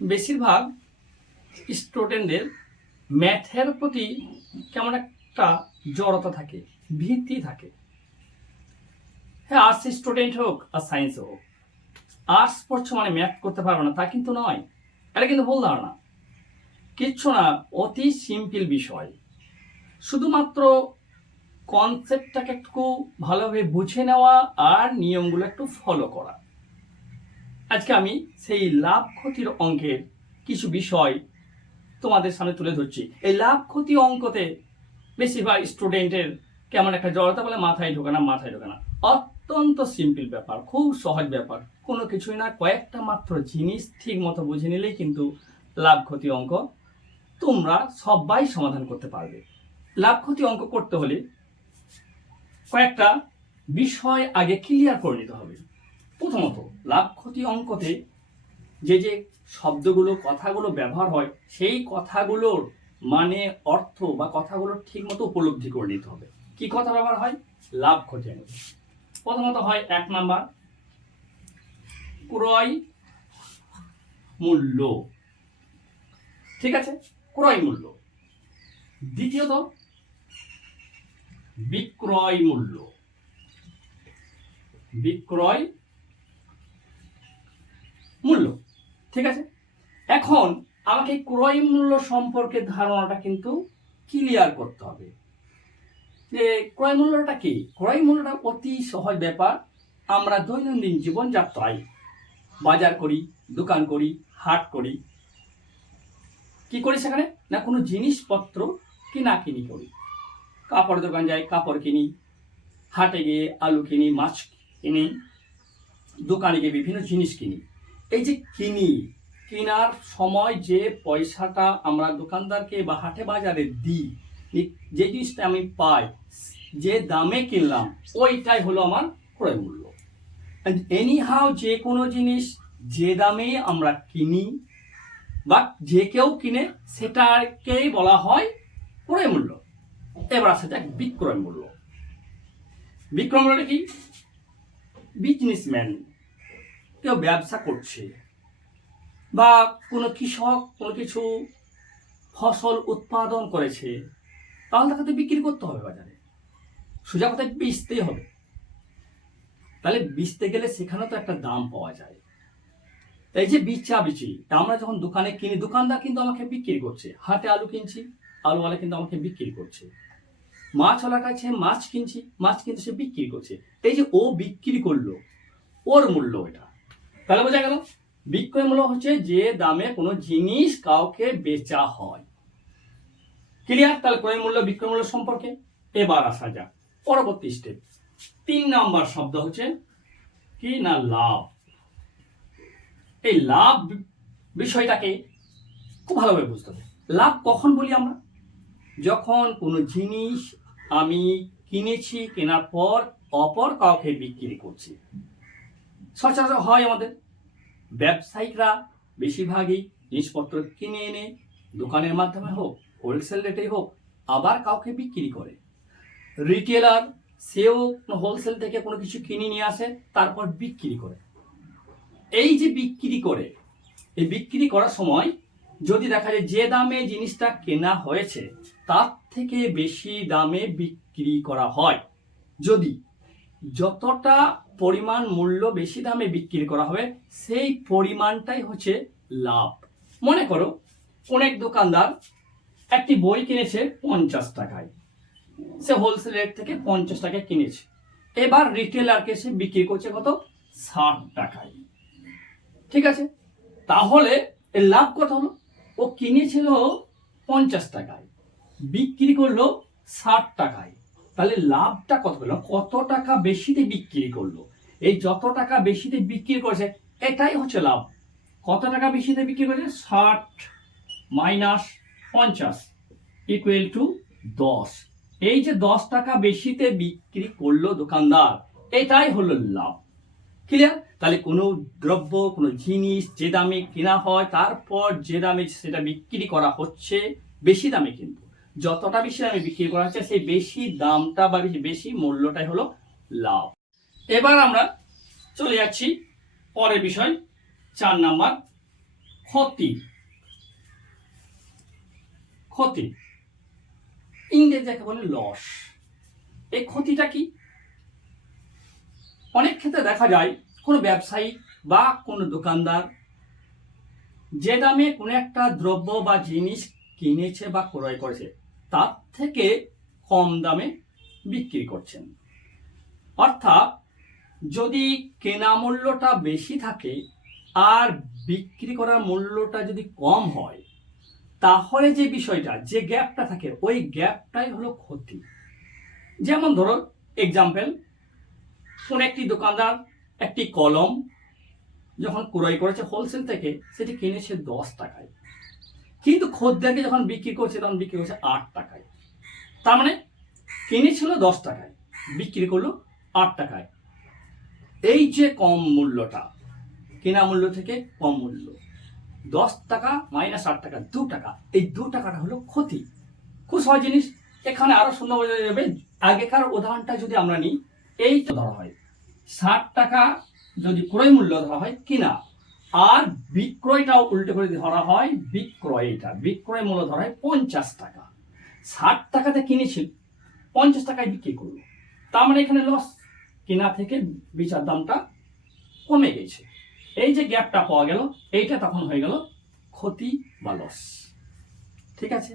বেশিরভাগ স্টুডেন্টদের ম্যাথের প্রতি কেমন একটা জড়তা থাকে, ভীতি থাকে। হ্যাঁ আর্টস স্টুডেন্ট হোক আর সায়েন্স হোক আর্টস পড়ছো মানে ম্যাথ করতে পারবে না, তা কিন্তু নয়। এটা কিন্তু ভুল ধারণা। কিচ্ছু না, অতি সিম্পল বিষয়। শুধুমাত্র কনসেপ্টটাকে একটু ভালোভাবে বুঝে নেওয়া আর নিয়মগুলো একটু ফলো করা। আজকে আমি সেই লাভ ক্ষতির অঙ্কের কিছু বিষয় তোমাদের সামনে তুলে ধরছি। এই লাভ ক্ষতি অঙ্কতে বেশিরভাগ স্টুডেন্টের কেমন একটা জড়তা বলে মাথায় ঢোকে না, মাথায় ঢোকে না। অত্যন্ত সিম্পল ব্যাপার, খুব সহজ ব্যাপার। কোনো কিছুই না, কয়েকটা মাত্র জিনিস ঠিক মতো বুঝে নিলেই কিন্তু লাভ ক্ষতি অঙ্ক তোমরা সবাই সমাধান করতে পারবে। লাভ ক্ষতি অঙ্ক করতে হলে কয়েকটা বিষয় আগে ক্লিয়ার করে নিতে হবে। প্রথমত লাভ ক্ষতি অঙ্কতে যে যে শব্দগুলো, কথাগুলো ব্যবহার হয়, সেই কথাগুলোর মানে অর্থ বা কথাগুলো ঠিকমতো উপলব্ধি করে নিতে হবে। কি কথা ব্যবহার হয়? লাভ ক্ষতি অঙ্ক। প্রথমত হয় এক নাম্বার, ক্রয় মূল্য। ঠিক আছে? ক্রয় মূল্য। দ্বিতীয়ত, বিক্রয় মূল্য। বিক্রয় মূল্য, ঠিক আছে? এখন আমাকে ক্রয় মূল্য সম্পর্কে ধারণাটা কিন্তু ক্লিয়ার করতে হবে। যে ক্রয় মূল্যটা কি? ক্রয় মূল্যটা অতি সহজ ব্যাপার। আমরা দৈনন্দিন জীবনযাত্রায় বাজার করি, দোকান করি, হাট করি। কি করি সেখানে? না, কোনো জিনিসপত্র কিনা কিনি করি। কাপড় দোকান যাই, কাপড় কিনি, হাটে গিয়ে আলু কিনি, মাছ কিনি, দোকানে গিয়ে বিভিন্ন জিনিস কিনি। এই যে কিনি, কেনার সময় যে পয়সাটা আমরা দোকানদারকে বা হাটে বাজারে দিই যে জিনিসটা আমি পাই, যে দামে কিনলাম, ওইটাই হলো আমার ক্রয় মূল্য। এনি হাও যে কোনো জিনিস যে দামে আমরা কিনি, বা যে কেউ কিনে, সেটাকেই বলা হয় ক্রয় মূল্য। এবার আসা যাক বিক্রয় মূল্য। বিক্রয় মূল্যটা কি? বিজনেসম্যান কেউ ব্যবসা করছে বা কোনো কৃষক কোনো কিছু ফসল উৎপাদন করেছে, তাহলে তাকে তো বিক্রি করতে হবে বাজারে। সোজা কথায় বেচতেই হবে। তাহলে বেচতে গেলে সেখানে তো একটা দাম পাওয়া যায়। এই যে বিচা বিচি আমরা যখন দোকানে কিনি, দোকানদার কিন্তু আমাকে বিক্রি করছে। হাটে আলু কিনছি, আলুওয়ালা কিন্তু আমাকে বিক্রি করছে। মাছওয়ালার কাছে মাছ কিনছি, মাছ কিন্তু সে বিক্রি করছে। এই যে ও বিক্রি করল, ওর মূল্য এটা। তাহলে বোঝা গেল বিক্রয় মূল্য হচ্ছে যে দামে কোনো জিনিস কাউকে বেচা হয়। ক্লিয়ার তাহলে ক্রয় মূল্য বিক্রয় মূল্য সম্পর্কে এবার আসা যাক। পরবর্তী স্টেপ তিন নাম্বার শব্দ হচ্ছে কি না লাভ? এই লাভ বিষয়টাকে খুব ভালোভাবে বুঝতে হবে। লাভ কখন বলি আমরা? যখন কোনো জিনিস আমি কিনেছি, কেনার পর অপর কাউকে বিক্রি করছি। সচরাচর হয় আমাদের। ব্যবসায়িকরা বেশিরভাগই জিনিসপত্র কিনে এনে দোকানের মাধ্যমে হোক হোলসেল রেটে হোক, আবার কাউকে বিক্রি করে। রিটেলার সেও হোলসেল থেকে কোনো কিছু কিনে নিয়ে আসে, তারপর বিক্রি করে। এই যে বিক্রি করে, এই বিক্রি করার সময় যদি দেখা যায় যে দামে জিনিসটা কেনা হয়েছে, তার থেকে বেশি দামে বিক্রি করা হয়। যদি যতটা পরিমাণ মূল্য বেশি দামে বিক্রি করা হবে, সেই পরিমাণটাই হচ্ছে লাভ। মনে করো, অনেক দোকানদার একটি বই কিনেছে পঞ্চাশ টাকায়। সে হোলসেল রেট থেকে পঞ্চাশ টাকায় কিনেছে। এবার রিটেলারকে সে বিক্রি করছে কত? ষাট টাকায়। ঠিক আছে? তাহলে এর লাভ কত হলো? ও কিনেছিল পঞ্চাশ টাকায়, বিক্রি করল ষাট টাকায়। তাহলে লাভটা কত পেল? কত টাকা বেশিতে বিক্রি করল? এই যত টাকা বেশিতে বিক্রি করেছে, এটাই হচ্ছে লাভ। কত টাকা বেশিতে বিক্রি করেছে? ষাট মাইনাস পঞ্চাশ ইকুয়াল টু দশ। এই যে দশ টাকা বেশিতে বিক্রি করল দোকানদার, এটাই হলো লাভ। ক্লিয়ার তাহলে কোনো দ্রব্য, কোনো জিনিস যে দামে কেনা হয়, তারপর যে দামে সেটা বিক্রি করা হচ্ছে, বেশি দামে কিন্তু। যতটা বেশি দামে বিক্রি করা হচ্ছে, সেই বেশি দামটা বা বেশি মূল্যটাই হলো লাভ। এবার আমরা চলে যাচ্ছি পরের বিষয়, চার নাম্বার, ক্ষতি। ক্ষতি। ইংরেজি যাকে বলে লস। এই ক্ষতিটা কি? অনেক ক্ষেত্রে দেখা যায়, কোনো ব্যবসায়ী বা কোনো দোকানদার যে দামে কোনো একটা দ্রব্য বা জিনিস কিনেছে বা ক্রয় করেছে তার থেকে কম দামে বিক্রি করছেন। অর্থাৎ যদি কেনা মূল্যটা বেশি থাকে আর বিক্রি করার মূল্যটা যদি কম হয়, তাহলে যে বিষয়টা, যে গ্যাপটা থাকে, ওই গ্যাপটাই হলো ক্ষতি। যেমন ধরো এক্সাম্পল কোন একটি দোকানদার একটি কলম যখন ক্রয় করেছে হোলসেল থেকে, সেটি কিনেছে দশ টাকায়। কিন্তু খদ্দেরকে যখন বিক্রি করছে, তখন বিক্রি করছে আট টাকায়। তার মানে কিনেছিল দশ টাকায়, বিক্রি করল আট টাকায়। এই যে কম মূল্যটা, কেনা মূল্য থেকে কম মূল্য, দশ টাকা মাইনাস আট টাকা, দু টাকা, এই দু টাকাটা হলো ক্ষতি। খুব সহজ জিনিস। এখানে আরও সুন্দর বোঝা যাবে, আগেকার উদাহরণটা যদি আমরা নিই, এই তো ধরা হয়, ষাট টাকা যদি ক্রয় মূল্য ধরা হয়, কিনা? আর বিক্রয়টাও উল্টে করে ধরা হয় বিক্রয়টা। বিক্রয় মূল্য ধরা হয় পঞ্চাশ টাকা। ষাট টাকাতে কিনেছিল, পঞ্চাশ টাকায় বিক্রি করল। তার মানে এখানে লস কেনা থেকে বিচার দামটা কমে গেছে। এই যে গ্যাপটা পাওয়া গেল, এইটা তখন হয়ে গেল ক্ষতি বা লস ঠিক আছে?